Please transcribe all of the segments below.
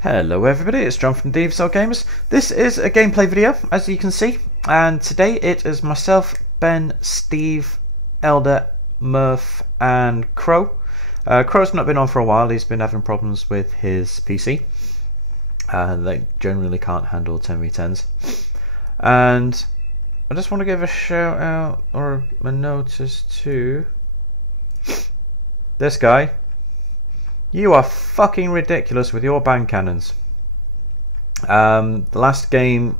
Hello everybody, it's John from Devious Wargame. This is a gameplay video, as you can see, and today it is myself, Ben, Steve, Elder, Murph and Crow. Crow's not been on for a while, he's been having problems with his PC. They generally can't handle 10v10s. And I just want to give a shout out or a notice to this guy. You are fucking ridiculous with your band cannons. The last game,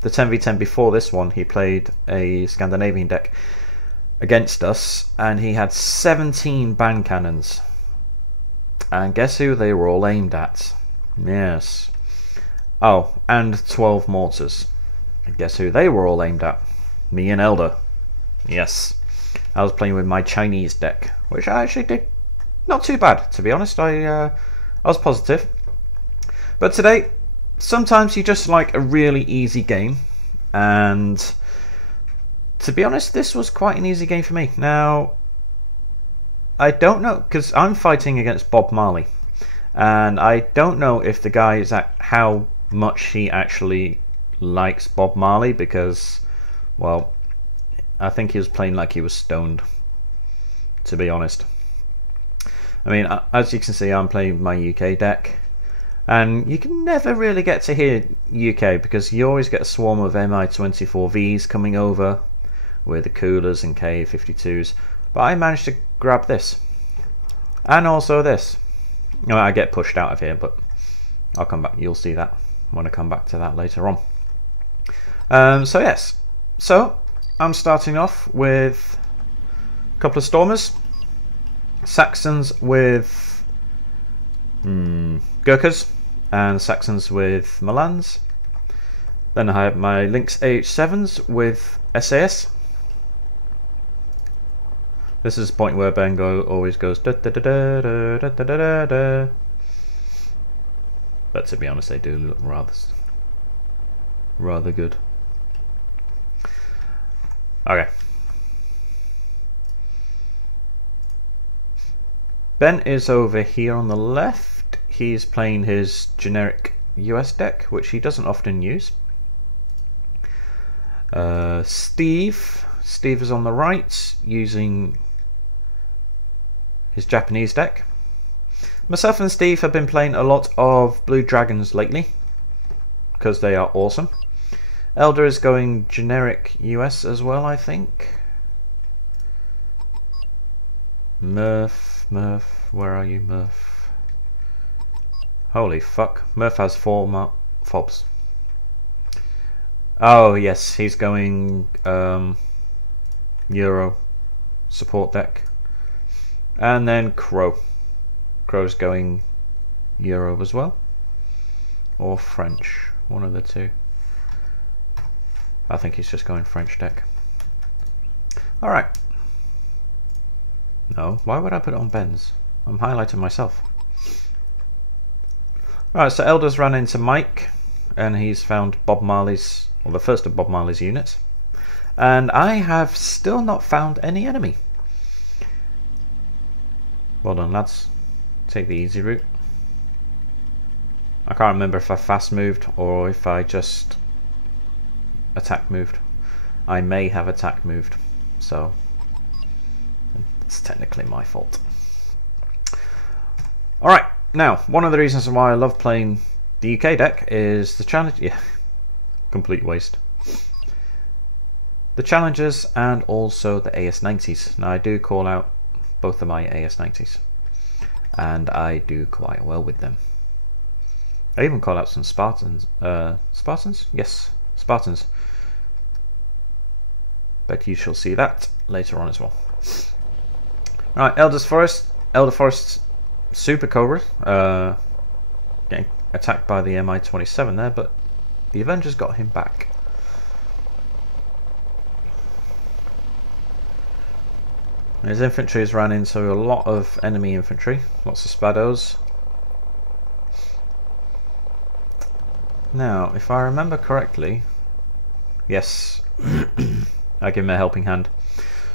the 10v10 before this one, he played a Scandinavian deck against us and he had 17 band cannons. And guess who they were all aimed at? Yes. Oh, and 12 mortars. And guess who they were all aimed at? Me and Elder. Yes. I was playing with my Chinese deck, which I actually did not too bad, to be honest. I was positive. But today, sometimes you just like a really easy game, and to be honest, this was quite an easy game for me. Now, I don't know, because I'm fighting against Bob Marley, and I don't know if the guy is at how much he actually likes Bob Marley, because, well, I think he was playing like he was stoned, to be honest. I mean, as you can see, I'm playing my UK deck, and you can never really get to hear UK because you always get a swarm of MI-24Vs coming over with the coolers and K-52s, but I managed to grab this, and also this. You know, I get pushed out of here, but I'll come back. You'll see that when I come back to that later on. So yes, so I'm starting off with a couple of Stormers. Saxons with Gurkhas and Saxons with Milans. Then I have my Lynx AH7s with SAS. This is the point where Ben always goes da da da da da da da da da. But to be honest, they do look rather good. Okay. Ben is over here on the left. He's playing his generic US deck, which he doesn't often use. Steve is on the right, using his Japanese deck. Myself and Steve have been playing a lot of Blue Dragons lately, because they are awesome. Elder is going generic US as well, I think. Murph, where are you, Murph? Holy fuck, Murph has 4 fobs. Oh yes, he's going Euro support deck. And then Crow's going Euro as well, or French, one of the two. I think he's just going French deck. Alright. No, why would I put it on Ben's? I'm highlighting myself. Alright, so Elder's ran into Mike, and he's found Bob Marley's, or the first of Bob Marley's units. And I have still not found any enemy. Well done, lads. Take the easy route. I can't remember if I fast moved or if I just attack moved. I may have attack moved, so it's technically my fault. Alright, now, one of the reasons why I love playing the UK deck is the challenge. Yeah, complete waste. The challenges and also the AS90s. Now, I do call out both of my AS90s, and I do quite well with them. I even call out some Spartans. Spartans? Yes, Spartans. But you shall see that later on as well. Alright, Elder Forest's Super Cobra getting attacked by the MI-27 there, but the Avengers got him back. His infantry has ran into a lot of enemy infantry, lots of Spados. Now, if I remember correctly, yes, I give him a helping hand.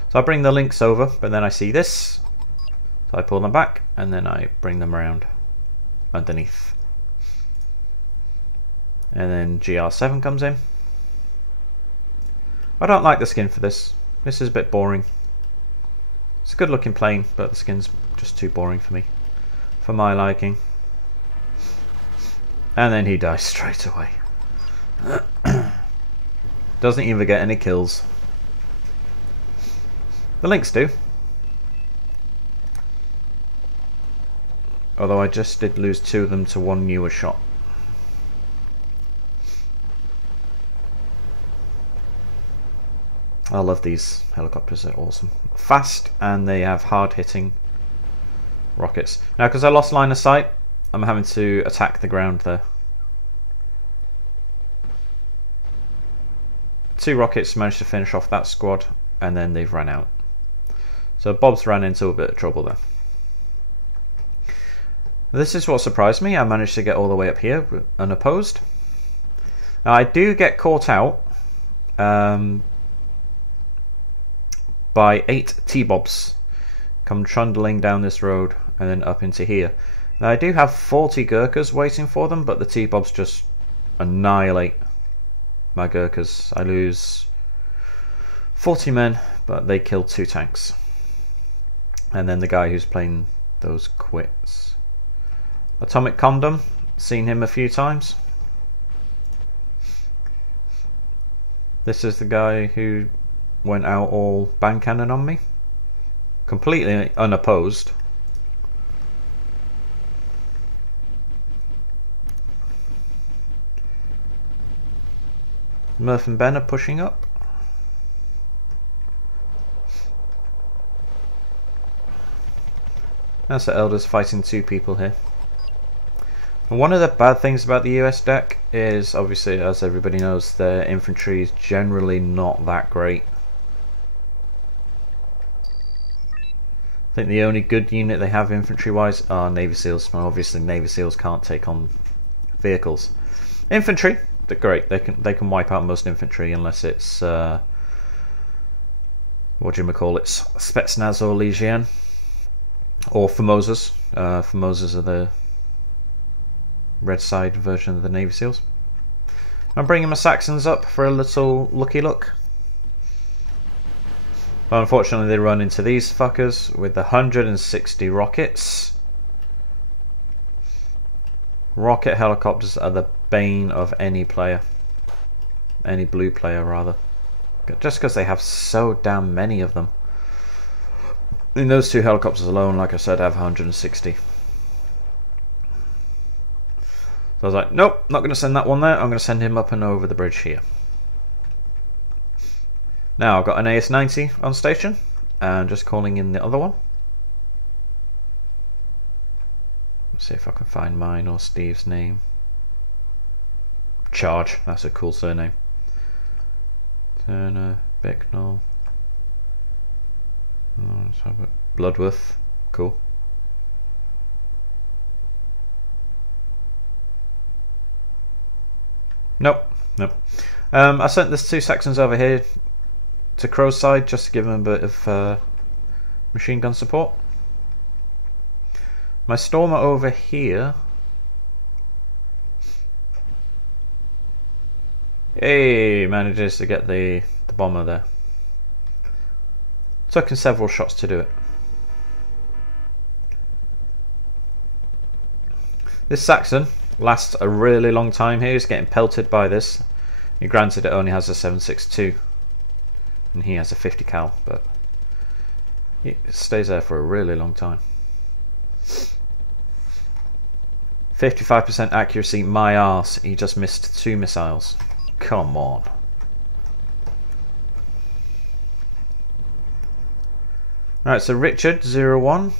So I bring the Lynx over, but then I see this, so I pull them back, and then I bring them around underneath. And then GR7 comes in. I don't like the skin for this. This is a bit boring. It's a good looking plane, but the skin's just too boring for me. For my liking. And then he dies straight away. Doesn't even get any kills. The Lynx do. Although I just did lose 2 of them to 1 newer shot. I love these helicopters, they're awesome. Fast, and they have hard hitting rockets. Now because I lost line of sight, I'm having to attack the ground there. 2 rockets managed to finish off that squad, and then they've run out. So Bob's ran into a bit of trouble there. This is what surprised me. I managed to get all the way up here unopposed. Now I do get caught out by 8 T-Bobs come trundling down this road and then up into here. Now I do have 40 Gurkhas waiting for them, but the T-Bobs just annihilate my Gurkhas. I lose 40 men, but they kill 2 tanks. And then the guy who's playing those quits. Atomic Condom, seen him a few times. This is the guy who went out all bang cannon on me. Completely unopposed. Murph and Ben are pushing up. That's the Elders fighting 2 people here. And one of the bad things about the US deck is, obviously, as everybody knows, their infantry is generally not that great. I think the only good unit they have infantry-wise are Navy SEALs. Well, obviously, Navy SEALs can't take on vehicles. Infantry, they're great. They can wipe out most infantry unless it's what do you call it? Spetsnaz or Legion or Formosas. Formosas are the red side version of the Navy SEALs. I'm bringing my Saxons up for a little looky look. But unfortunately they run into these fuckers with the 160 rockets. Rocket helicopters are the bane of any player. Any blue player rather. Just because they have so damn many of them. In those 2 helicopters alone, like I said, I have 160. So I was like, nope, not going to send that one there. I'm going to send him up and over the bridge here. Now I've got an AS-90 on station, and just calling in the other one. Let's see if I can find mine or Steve's name. Charge, that's a cool surname. Turner, Bicknell. Oh, let's have it. Bloodworth, cool. Nope, nope. I sent this 2 Saxons over here to Crow's side just to give him a bit of machine gun support. My Stormer over here. Hey, manages to get the bomber there. Took him several shots to do it. This Saxon lasts a really long time here. He's getting pelted by this. Granted, it only has a 7.62, and he has a 50 cal, but it stays there for a really long time. 55% accuracy, my arse. He just missed 2 missiles. Come on. Alright, so Richard 01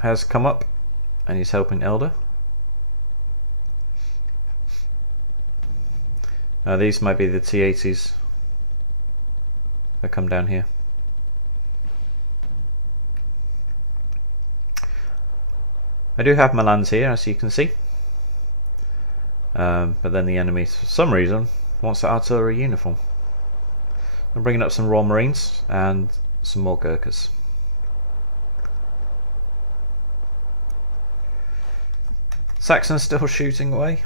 has come up and he's helping Elder. Now these might be the T-80s that come down here. I do have my lands here, as you can see. But then the enemy, for some reason, wants the artillery uniform. I'm bringing up some Royal Marines and some more Gurkhas. Saxon's still shooting away.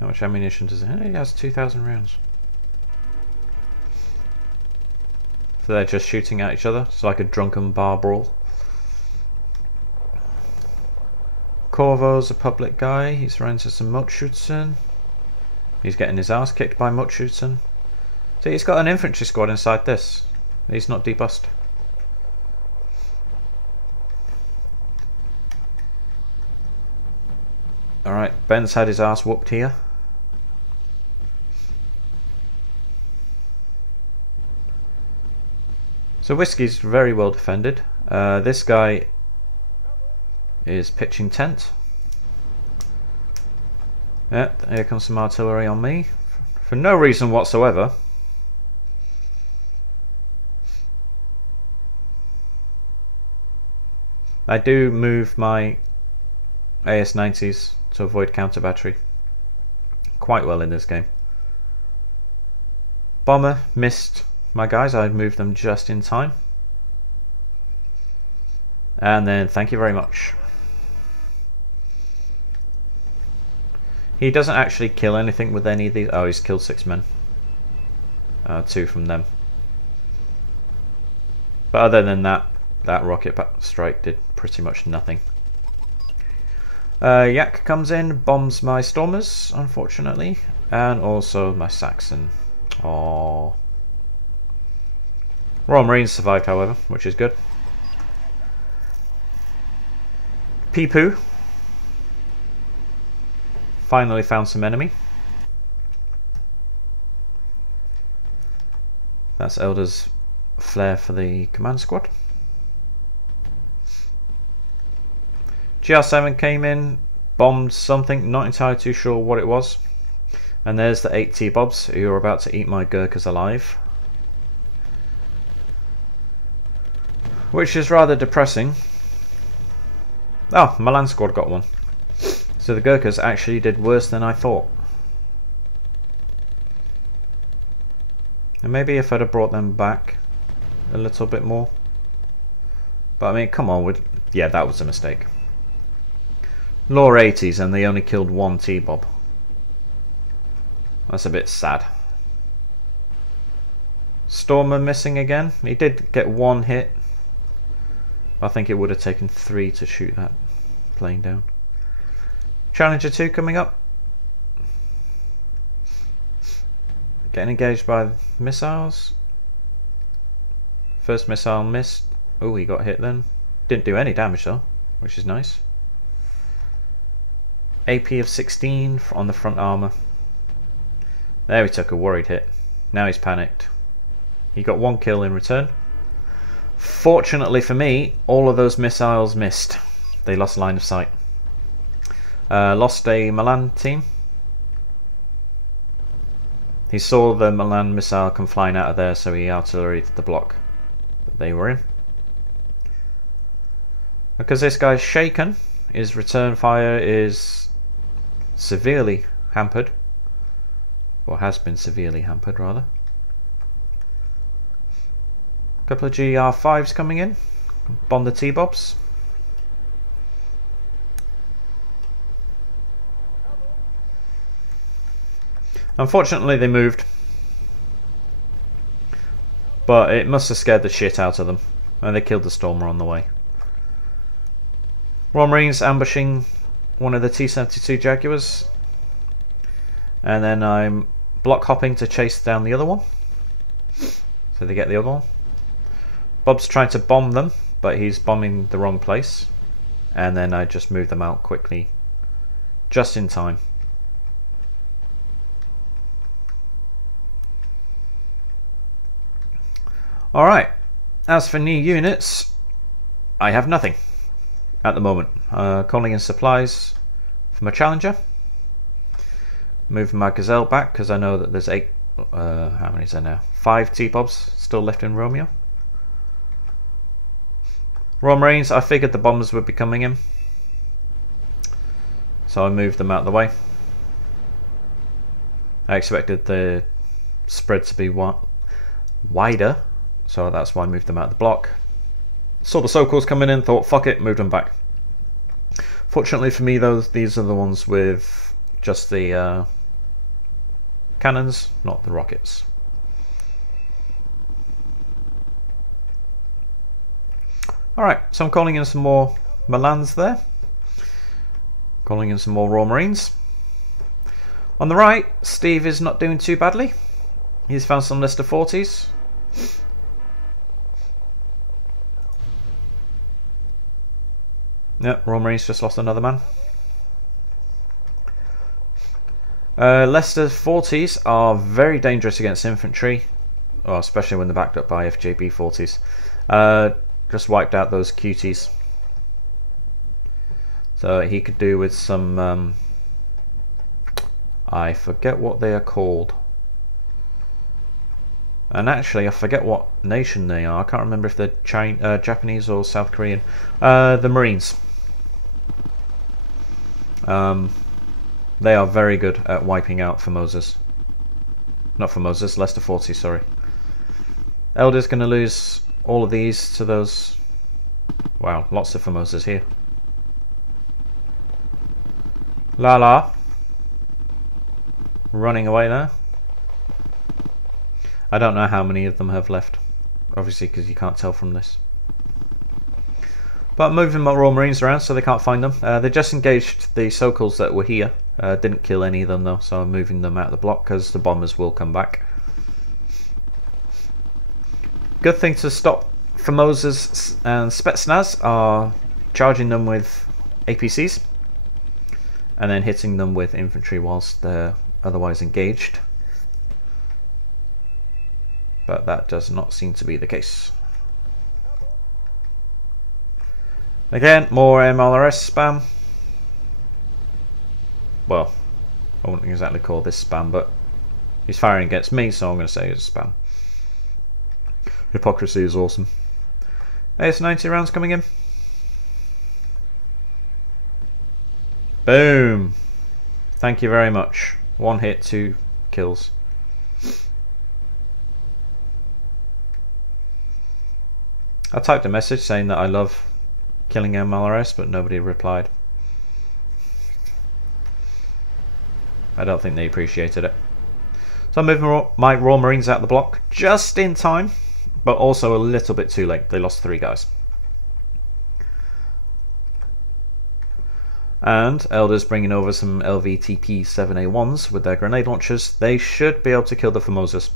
How much ammunition does it have? It has 2,000 rounds. So they're just shooting at each other. It's like a drunken bar brawl. Corvo's a public guy. He's run into some Mutschützen. He's getting his ass kicked by Mutschützen. See, he's got an infantry squad inside this. He's not debussed. Alright, Ben's had his ass whooped here. So Whiskey's very well defended. This guy is pitching tent. Yep, here comes some artillery on me. For no reason whatsoever. I do move my AS-90s to avoid counter battery quite well in this game. Bomber missed my guys, I moved them just in time. And then thank you very much. He doesn't actually kill anything with any of these. Oh, he's killed 6 men. 2 from them. But other than that, that rocket strike did pretty much nothing. Yak comes in, bombs my Stormers, unfortunately, and also my Saxon. Oh. Royal Marines survived, however, which is good. Peepoo finally found some enemy. That's Elder's flare for the command squad. GR7 came in, bombed something, not entirely too sure what it was. And there's the 8 T-Bobs who are about to eat my Gurkhas alive. Which is rather depressing. Oh, my land squad got one. So the Gurkhas actually did worse than I thought. And maybe if I'd have brought them back a little bit more. But I mean, come on, yeah, that was a mistake. Lore 80s and they only killed 1 T-Bob. That's a bit sad. Stormer missing again. He did get 1 hit. I think it would have taken 3 to shoot that plane down. Challenger 2 coming up. Getting engaged by missiles. First missile missed. Oh, he got hit then. Didn't do any damage though, which is nice. AP of 16 on the front armour. There he took a worried hit. Now he's panicked. He got 1 kill in return. Fortunately for me, all of those missiles missed. They lost line of sight. Lost a Milan team. He saw the Milan missile come flying out of there, so he artilleried the block that they were in. Because this guy's shaken, his return fire is severely hampered. Or has been severely hampered, rather. A couple of GR5s coming in. Bomb the T-Bobs. Unfortunately they moved. But it must have scared the shit out of them. And they killed the Stormer on the way. Royal Marines ambushing one of the T-72 Jaguars. And then I'm block hopping to chase down the other one. So they get the other one. Bob's trying to bomb them, but he's bombing the wrong place. And then I just move them out quickly. Just in time. Alright, as for new units, I have nothing at the moment. Calling in supplies for my Challenger. Moving my Gazelle back because I know that there's 8, how many is there now? 5 T-Bobs still left in Romeo. Royal Marines, I figured the bombers would be coming in. So I moved them out of the way. I expected the spread to be wider. So that's why I moved them out of the block. Saw the so-calls coming in, thought fuck it, moved them back. Fortunately for me though, these are the ones with just the cannons, not the rockets. Alright, so I'm calling in some more Milans there. Calling in some more Royal Marines. On the right, Steve is not doing too badly. He's found some Lister 40s. Yep, Royal Marines just lost another man. Leicester 40s are very dangerous against infantry, especially when they're backed up by FJB 40s. Just wiped out those cuties. So he could do with some... I forget what they are called. And actually, I forget what nation they are. I can't remember if they're Japanese or South Korean. The Marines. They are very good at wiping out Formosas. Not Formosas, Leicester 40, sorry. Elder's going to lose all of these to those... Wow, lots of Formosas here. La. Running away there. I don't know how many of them have left. Obviously, because you can't tell from this. But moving my Royal Marines around so they can't find them. They just engaged the Sokals that were here. Didn't kill any of them though, so I'm moving them out of the block because the bombers will come back. Good thing to stop Formosas and Spetsnaz are charging them with APCs and then hitting them with infantry whilst they're otherwise engaged. But that does not seem to be the case. Again, more MLRS spam. Well, I wouldn't exactly call this spam, but he's firing against me, so I'm going to say it's spam. Hypocrisy is awesome. AS-90 rounds coming in. Boom! Thank you very much. 1 hit, 2 kills. I typed a message saying that I love killing MLRS, but nobody replied. I don't think they appreciated it. So I'm moving my Royal Marines out the block just in time, but also a little bit too late. They lost 3 guys. And Elder's bringing over some LVTP 7A1s with their grenade launchers. They should be able to kill the Formosas.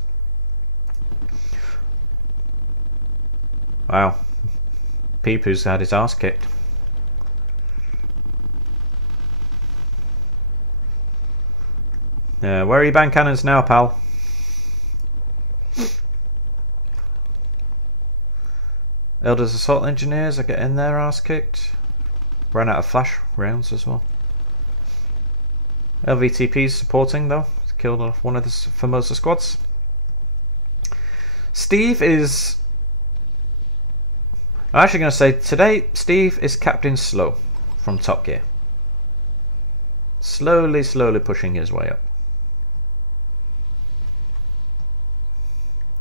Wow. Peepu's had his ass kicked. Where are your bank cannons now, pal? Elder's assault engineers are getting their ass kicked. Ran out of flash rounds as well. LVTP's supporting though. Killed off one of the Formosa squads. Steve is... I'm actually going to say today Steve is Captain Slow from Top Gear. Slowly pushing his way up.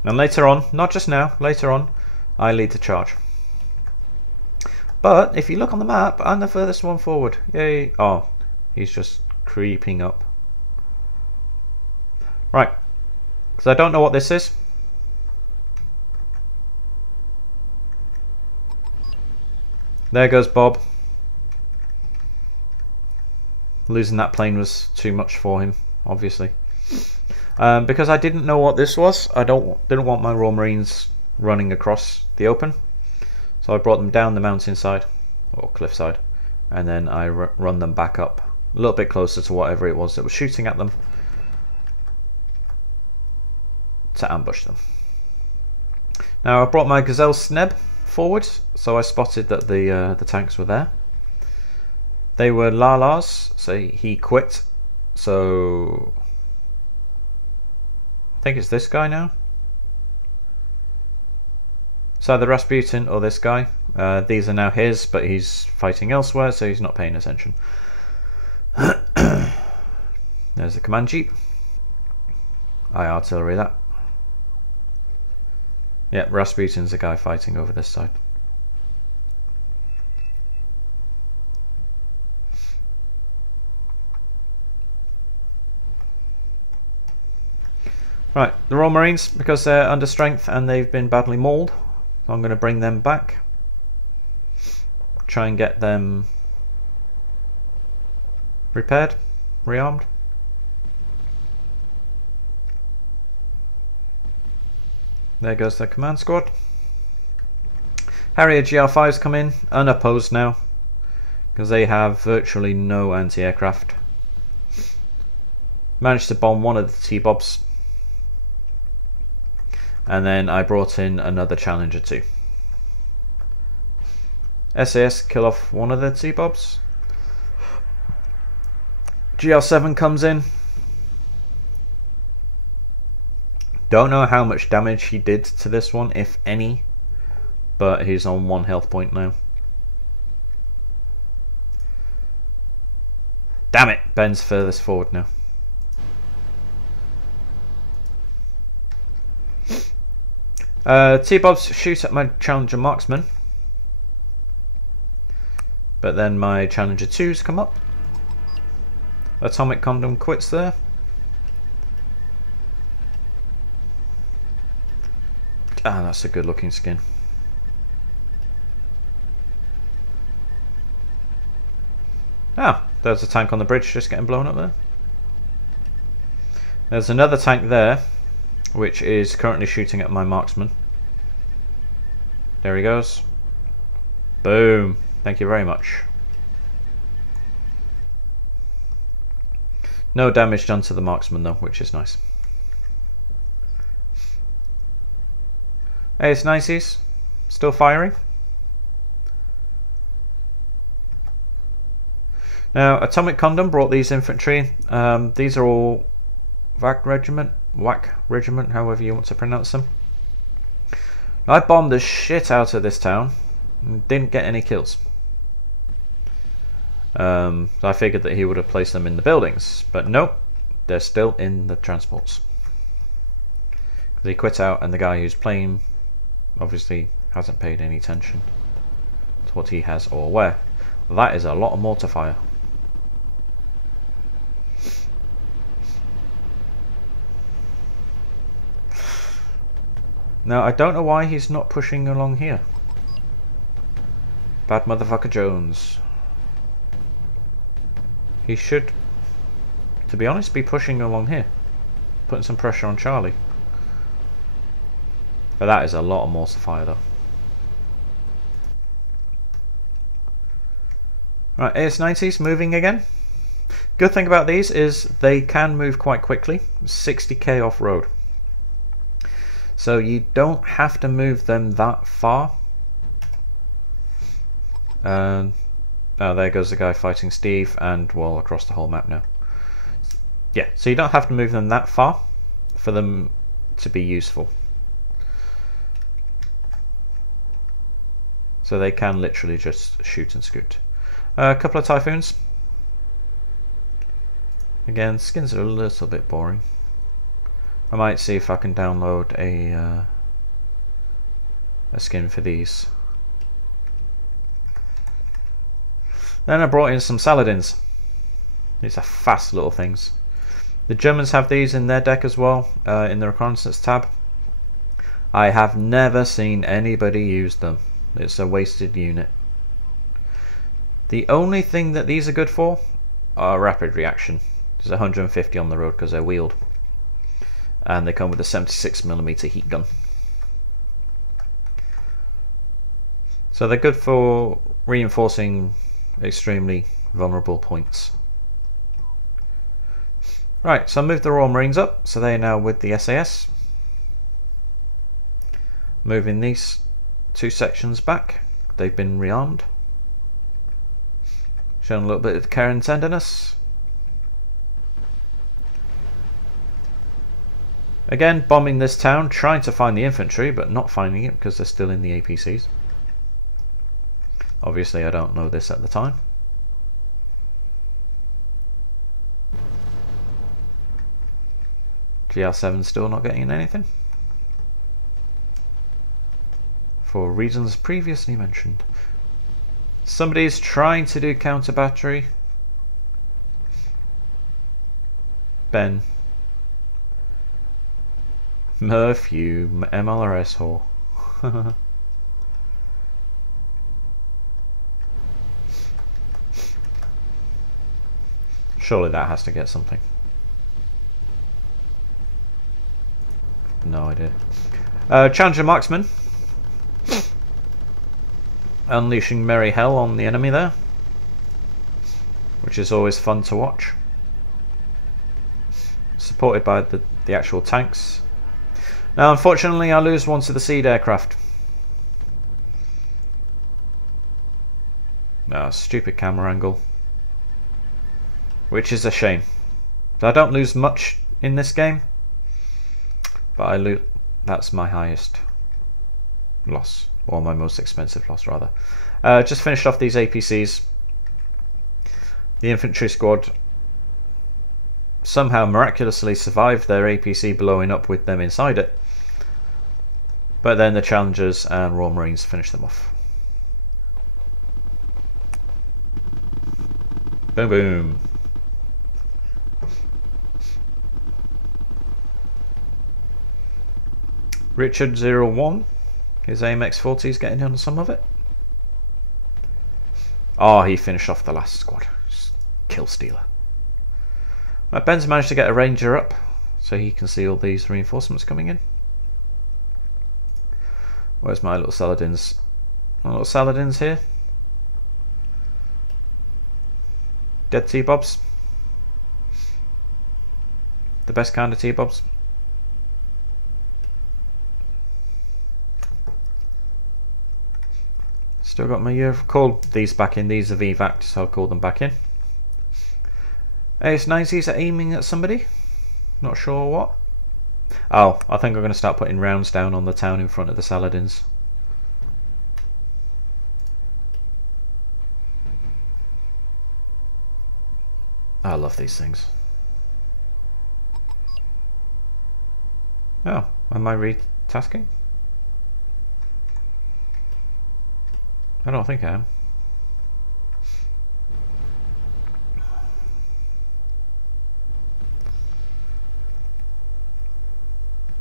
And later on, not just now, later on, I lead the charge. But if you look on the map, I'm the furthest one forward. Yay! Oh, he's just creeping up. Right, because I don't know what this is. There goes Bob. Losing that plane was too much for him, obviously. Because I didn't know what this was, I didn't want my Royal Marines running across the open. So I brought them down the mountainside, or cliffside, and then I run them back up a little bit closer to whatever it was that was shooting at them to ambush them. Now I brought my Gazelle Sneb forward, so I spotted that the tanks were there. They were Lala's, so he quit. So I think it's this guy now. It's either Rasputin or this guy. These are now his, but he's fighting elsewhere, so he's not paying attention. There's the command jeep. I artillery that. Yep, Rasputin's the guy fighting over this side. Right, the Royal Marines, because they're under strength and they've been badly mauled, I'm going to bring them back. Try and get them repaired, rearmed. There goes the command squad. Harrier GR5s come in, unopposed now, because they have virtually no anti-aircraft. Managed to bomb one of the T-Bobs. And then I brought in another Challenger 2. SAS kill off one of the T-Bobs. GL7 comes in. Don't know how much damage he did to this one, if any. But he's on 1 health point now. Damn it! Ben's furthest forward now. T-Bobs shoot at my Challenger marksman. But then my Challenger 2s come up. Atomic Condom quits there. Ah, that's a good looking skin. Ah, there's a tank on the bridge just getting blown up there. There's another tank there, which is currently shooting at my marksman. There he goes. Boom. Thank you very much. No damage done to the marksman though, which is nice. AS-90s, still firing. Now, Atomic Condom brought these infantry. These are all WAC regiment, however you want to pronounce them. I bombed the shit out of this town and didn't get any kills. I figured that he would have placed them in the buildings, but nope, they're still in the transports. They quit out, and the guy who's playing obviously hasn't paid any attention to what he has or where. That is a lot of mortar fire. Now, I don't know why he's not pushing along here. Bad motherfucker Jones. He should, to be honest, be pushing along here. Putting some pressure on Charlie. But that is a lot of mortar fire though. Right, AS-90s moving again. Good thing about these is they can move quite quickly. 60k off-road. So you don't have to move them that far. Oh, there goes the guy fighting Steve, and well, across the whole map now. Yeah, so you don't have to move them that far for them to be useful. So they can literally just shoot and scoot. A couple of Typhoons. Again, skins are a little bit boring. I might see if I can download a skin for these. Then I brought in some Saladins. These are fast little things. The Germans have these in their deck as well, in the reconnaissance tab. I have never seen anybody use them. It's a wasted unit. The only thing that these are good for are rapid reaction. There's 150 on the road because they're wheeled. And they come with a 76mm heat gun. So they're good for reinforcing extremely vulnerable points. Right, so I moved the Royal Marines up, so they're now with the SAS. Moving these two sections back, they've been rearmed. Showing a little bit of care and tenderness. Again, bombing this town, trying to find the infantry, but not finding it because they're still in the APCs. Obviously, I don't know this at the time. GL7 still not getting anything. For reasons previously mentioned. Somebody's trying to do counter battery. Ben. Murph, you MLRS whore. Surely that has to get something. No idea. Challenger Marksman. Unleashing merry hell on the enemy there, which is always fun to watch. Supported by the actual tanks. Now unfortunately I lose one to the seed aircraft. Ah, stupid camera angle. Which is a shame. I don't lose much in this game, but that's my highest loss, or my most expensive loss rather. Just finished off these APCs. The infantry squad somehow miraculously survived their APC blowing up with them inside it, but then the Challengers and Royal Marines finished them off. Boom boom. Richard 01, his AMX-40 is getting on some of it. Oh, he finished off the last squad. Kill stealer. Right, Ben's managed to get a ranger up, so he can see all these reinforcements coming in. Where's my little Saladins? My little Saladins here. Dead T-Bobs. The best kind of T-Bobs. Still got my year. I've called these back in. These are VVAC, so I'll call them back in. AS-90s are aiming at somebody. Not sure what. Oh, I think I'm going to start putting rounds down on the town in front of the Saladins. I love these things. Oh, am I retasking? I don't think I am.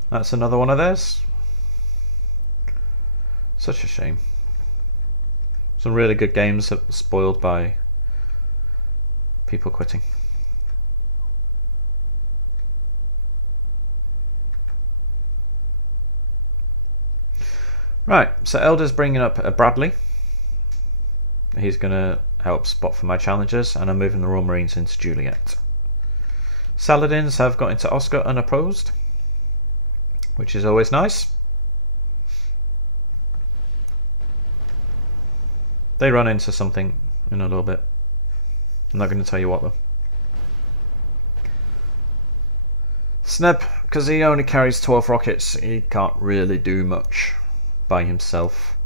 That's another one of theirs. Such a shame. Some really good games that were spoiled by people quitting. Right, so Elder's bringing up a Bradley. He's going to help spot for my challengers, and I'm moving the Royal Marines into Juliet. Saladins have got into Oscar unopposed, which is always nice. They run into something in a little bit. I'm not going to tell you what though. Sneb, because he only carries 12 rockets, he can't really do much by himself.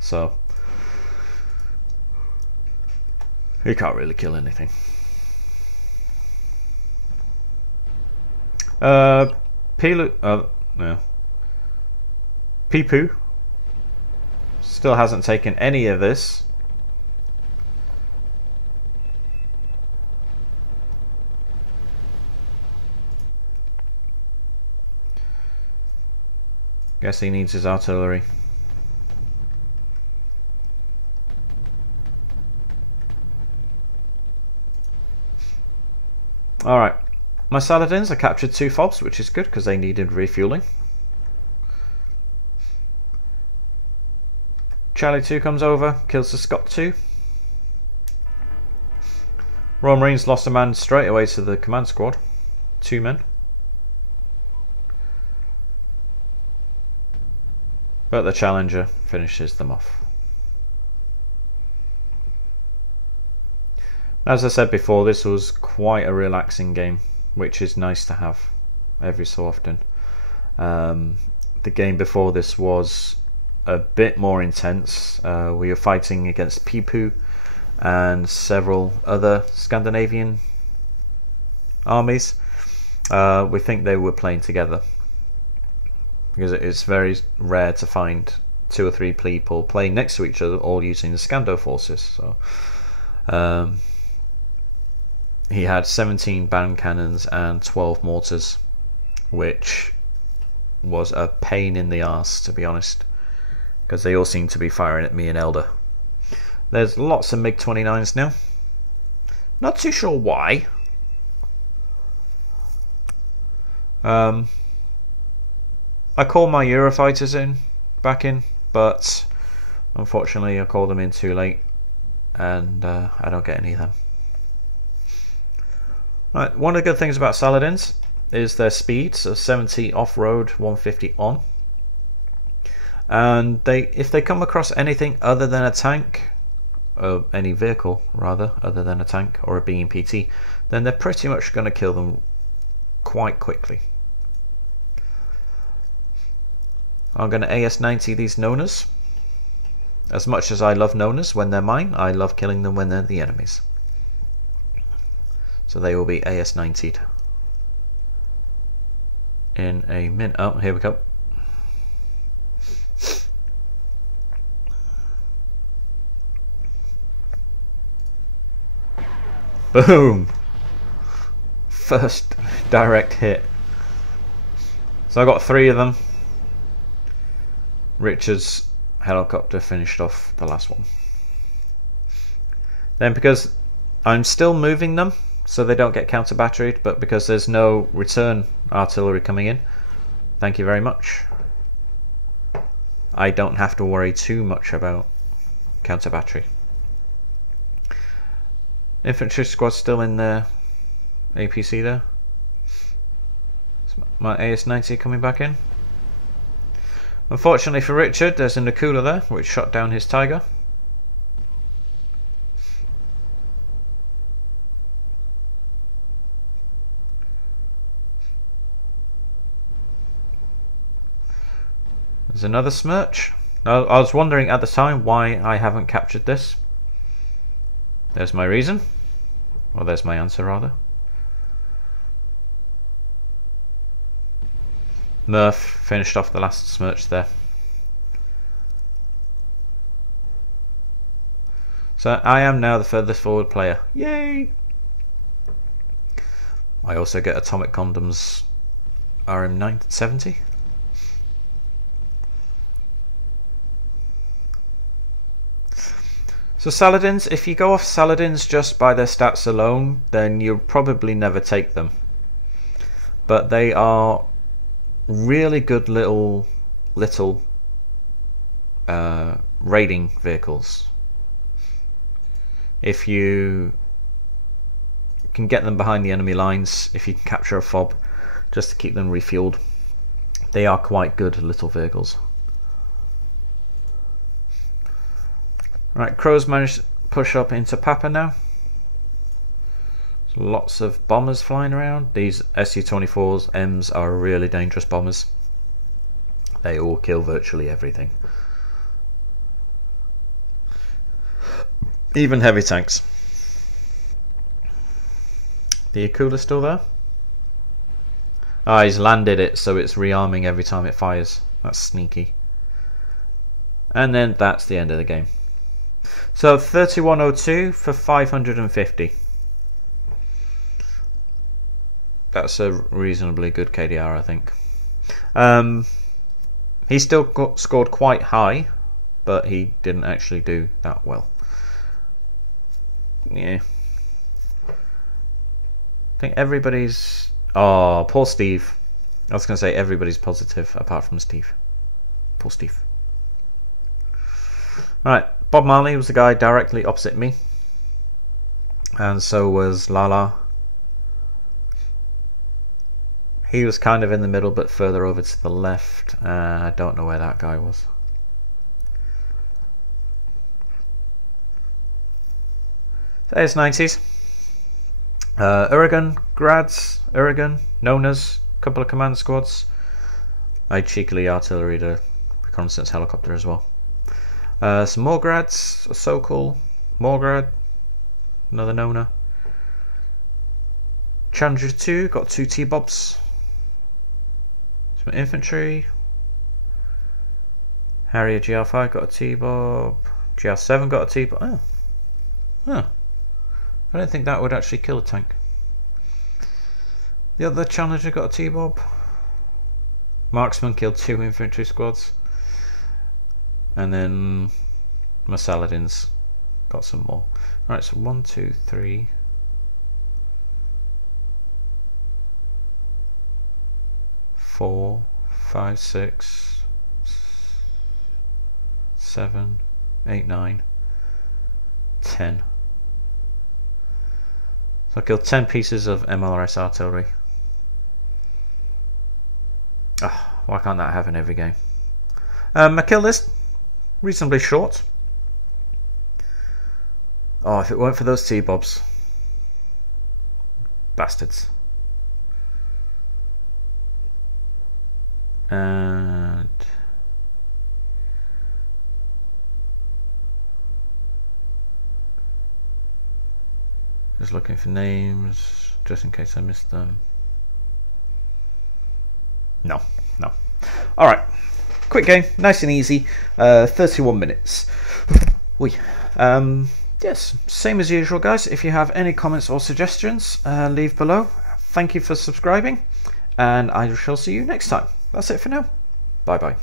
So he can't really kill anything. No. Peepoo still hasn't taken any of this. Guess he needs his artillery. Alright, my Saladins, I captured 2 fobs, which is good because they needed refueling. Charlie 2 comes over, kills the Scot 2. Royal Marines lost a man straight away to the command squad. 2 men. But the Challenger finishes them off. As I said before, this was quite a relaxing game, which is nice to have every so often. The game before this was a bit more intense. We were fighting against Peepoo and several other Scandinavian armies. We think they were playing together, because it's very rare to find 2 or 3 people playing next to each other, all using the Scando forces. So he had 17 band cannons and 12 mortars, which was a pain in the arse, to be honest, because they all seem to be firing at me and Elder. There's lots of MiG-29s now. Not too sure why. I called my Eurofighters back in, but unfortunately I called them in too late, and I don't get any of them. Right, one of the good things about Saladins is their speed, so 70 off-road, 150 on. And if they come across anything other than a tank, any vehicle rather, other than a tank or a BMPT, then they're pretty much going to kill them quite quickly. I'm going to AS90 these Nonas. As much as I love Nonas when they're mine, I love killing them when they're the enemies. So they will be AS90'd in a minute. Oh, here we go. Boom! First direct hit. So I got 3 of them. Richard's helicopter finished off the last one. Then, because I'm still moving them so they don't get counter batteried, but because there's no return artillery coming in, thank you very much, I don't have to worry too much about counter battery. Infantry squad still in there. APC there. My AS90 coming back in. Unfortunately for Richard, there's a Nakula there, which shot down his Tiger. There's another Smirch. Now, I was wondering at the time why I haven't captured this. There's my reason. Or there's my answer, rather. Murph finished off the last Smirch there. So I am now the furthest forward player. Yay! I also get Atomic Condoms RM970. So Saladins, if you go off Saladins just by their stats alone, then you'll probably never take them. But they are really good little raiding vehicles. If you can get them behind the enemy lines, if you can capture a fob just to keep them refueled, they are quite good little vehicles. Right, Crows managed to push up into Papa now. There's lots of bombers flying around. These SU-24s, M's are really dangerous bombers. They all kill virtually everything. Even heavy tanks. The Akula's still there? Ah, he's landed it, so it's rearming every time it fires. That's sneaky. And then that's the end of the game. So 3102 for 550. That's a reasonably good KDR, I think. He still scored quite high, but he didn't actually do that well. Yeah. I think everybody's... Oh, poor Steve. I was going to say everybody's positive apart from Steve. Poor Steve. Right, Bob Marley was the guy directly opposite me. And so was Lala. He was kind of in the middle, but further over to the left. I don't know where that guy was. There's 90s. Uragan, Grads, Uragan, Nonas, couple of command squads. I cheekily artilleried a reconnaissance helicopter as well. Some more Grads, a Sokol, more Grad, another Nona. Challenger 2, got 2 T-Bobs. Some infantry. Harrier GR5 got a T-Bob. GR7 got a T-Bob. Oh. Huh. I don't think that would actually kill a tank. The other Challenger got a T-Bob. Marksman killed 2 infantry squads. And then my Saladins got some more. Right, so 1, 2, 3. 4, 5, 6, 7, 8, 9, 10. So I killed 10 pieces of MLRS artillery. Oh, why can't that happen every game? My kill list, reasonably short. Oh, if it weren't for those T-bobs. Bastards. And just looking for names, just in case I missed them. No. Alright. Quick game, nice and easy. 31 minutes. Yes, same as usual, guys. If you have any comments or suggestions, leave below. Thank you for subscribing, and I shall see you next time. That's it for now. Bye bye.